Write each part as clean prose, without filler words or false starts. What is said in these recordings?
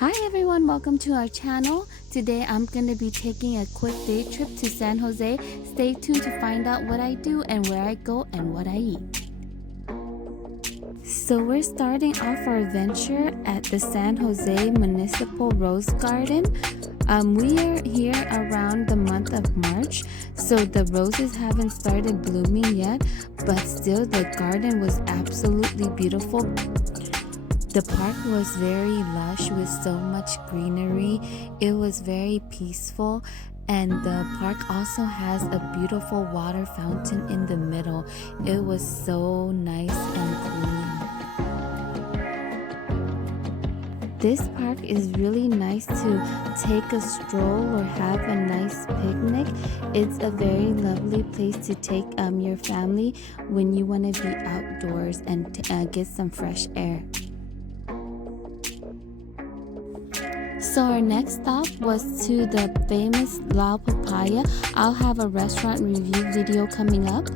Hi everyone, welcome to our channel. Today I'm going to be taking a quick day trip to San Jose. Stay tuned to find out what I do and where I go and what I eat. So we're starting off our venture at the San Jose Municipal Rose Garden. We are here around the month of March, so the roses haven't started blooming yet, but still the garden was absolutely beautiful. The park was very lush with so much greenery. It was very peaceful, and the park also has a beautiful water fountain in the middle. It was so nice and clean. This park is really nice to take a stroll or have a nice picnic. It's a very lovely place to take your family when you want to be outdoors and get some fresh air. So our next stop was to the famous Lao Papaya. I'll have a restaurant review video coming up.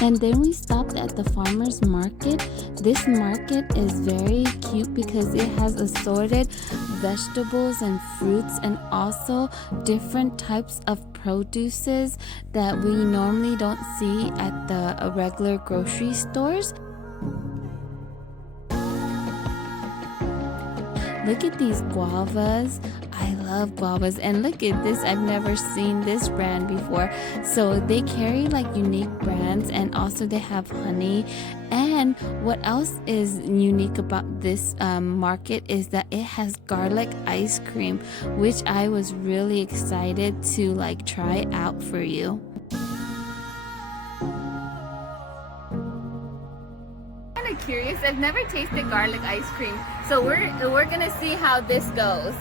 And then we stopped at the farmer's market. This market is very cute because it has assorted vegetables and fruits and also different types of produces that we normally don't see at the regular grocery stores. Look at these guavas. I love guavas. And look at this. I've never seen this brand before. So they carry like unique brands, and also they have honey. And what else is unique about this market is that it has garlic ice cream, which I was really excited to like try out for you. Curious. I've never tasted garlic ice cream, so we're gonna see how this goes.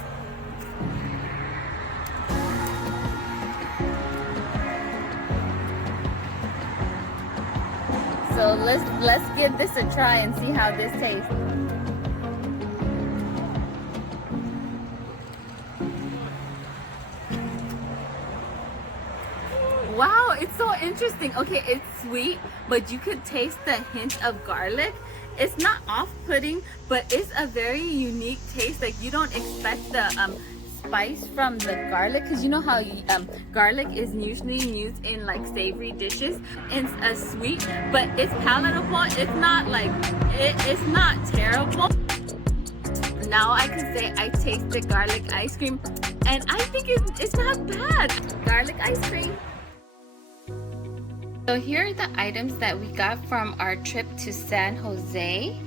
So let's give this a try and see how this tastes. Wow, it's so interesting. Okay, it's sweet, but you could taste the hint of garlic. It's not off-putting, but it's a very unique taste. Like, you don't expect the spice from the garlic, because you know how garlic is usually used in like savory dishes. It's a sweet, but it's palatable. It's not like it's not terrible. Now I can say I tasted garlic ice cream, and I think it's not bad. Garlic ice cream. So here are the items that we got from our trip to San Jose.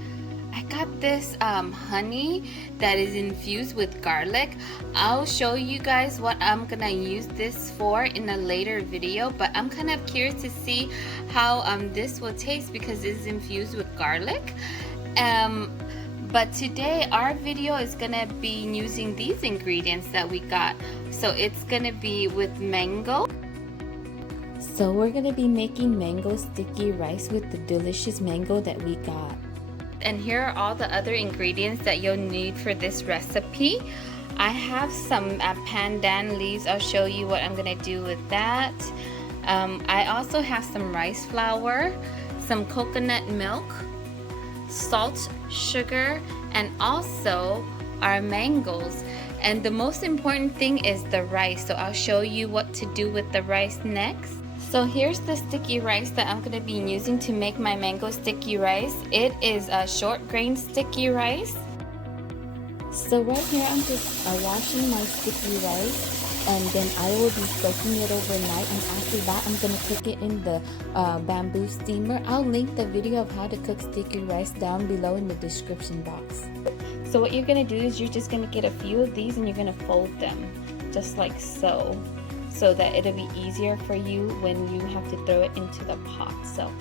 I got this honey that is infused with garlic. I'll show you guys what I'm gonna use this for in a later video, but I'm kind of curious to see how this will taste because it's infused with garlic. But today our video is gonna be using these ingredients that we got. So it's gonna be with mango. So we're going to be making mango sticky rice with the delicious mango that we got. And here are all the other ingredients that you'll need for this recipe. I have some pandan leaves. I'll show you what I'm going to do with that. I also have some rice flour, some coconut milk, salt, sugar, and also our mangoes. And the most important thing is the rice. So I'll show you what to do with the rice next. So here's the sticky rice that I'm going to be using to make my mango sticky rice. It is a short grain sticky rice. So right here I'm just washing my sticky rice, and then I will be soaking it overnight, and after that I'm going to cook it in the bamboo steamer. I'll link the video of how to cook sticky rice down below in the description box. So what you're going to do is you're just going to get a few of these and you're going to fold them just like so that it'll be easier for you when you have to throw it into the pot. So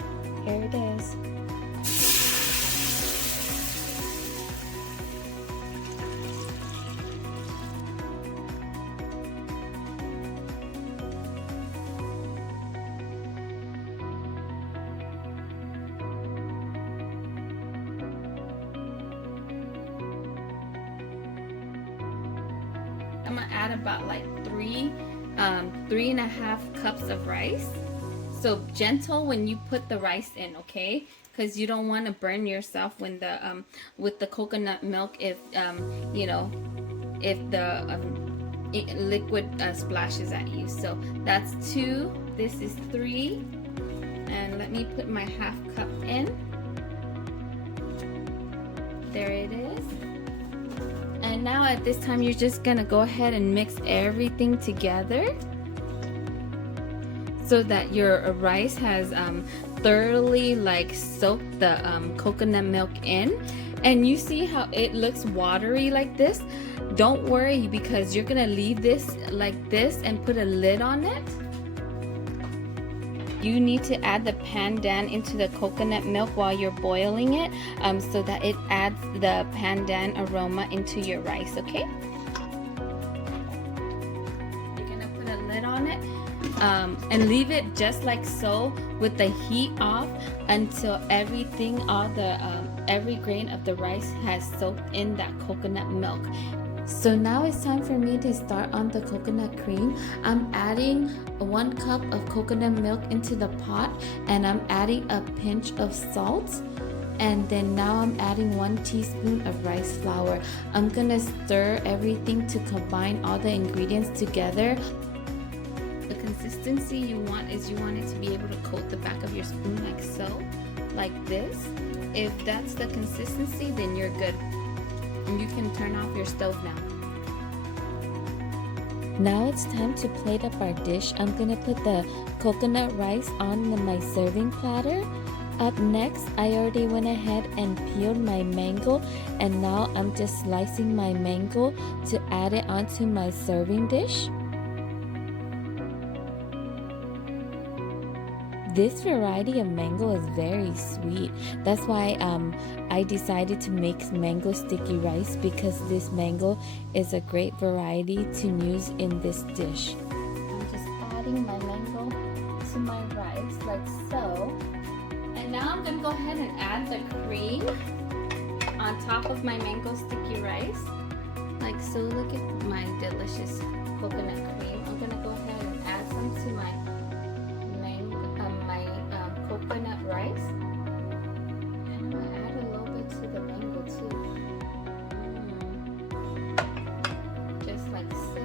here it is. I'm gonna add about like 3.5 cups of rice. So gentle when you put the rice in, okay? because you don't want to burn yourself when the with the coconut milk if you know, if the liquid splashes at you. So that's 2. This is 3. And let me put my half cup in. There it is. And now at this time, you're just gonna go ahead and mix everything together so that your rice has thoroughly like soaked the coconut milk in. And you see how it looks watery like this? Don't worry, because you're gonna leave this like this and put a lid on it. You need to add the pandan into the coconut milk while you're boiling it, so that it adds the pandan aroma into your rice, okay? You're gonna put a lid on it and leave it just like so with the heat off until everything, all the every grain of the rice has soaked in that coconut milk. So now it's time for me to start on the coconut cream. I'm adding 1 cup of coconut milk into the pot, and I'm adding a pinch of salt. And then now I'm adding 1 teaspoon of rice flour. I'm gonna stir everything to combine all the ingredients together. The consistency you want is you want it to be able to coat the back of your spoon like so, like this. If that's the consistency, then you're good. And you can turn off your stove now. Now it's time to plate up our dish. I'm gonna put the coconut rice on my serving platter. Up next, I already went ahead and peeled my mango, and now I'm just slicing my mango to add it onto my serving dish. This variety of mango is very sweet. That's why I decided to make mango sticky rice, because this mango is a great variety to use in this dish. I'm just adding my mango to my rice like so. And now I'm gonna go ahead and add the cream on top of my mango sticky rice. Like so. Look at my delicious coconut cream. I'm gonna go ahead and add some to my coconut rice, and I'm gonna add a little bit to the mango too, just like so.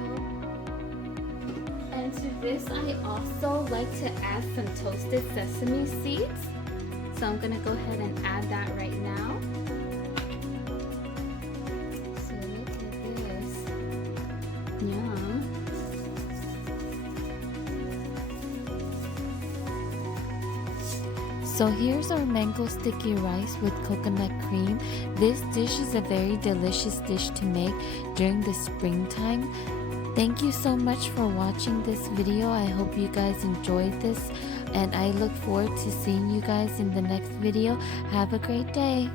And to this I also like to add some toasted sesame seeds, so I'm gonna go ahead and add that right now. So look at this, yum. So here's our mango sticky rice with coconut cream. This dish is a very delicious dish to make during the springtime. Thank you so much for watching this video. I hope you guys enjoyed this, and I look forward to seeing you guys in the next video. Have a great day.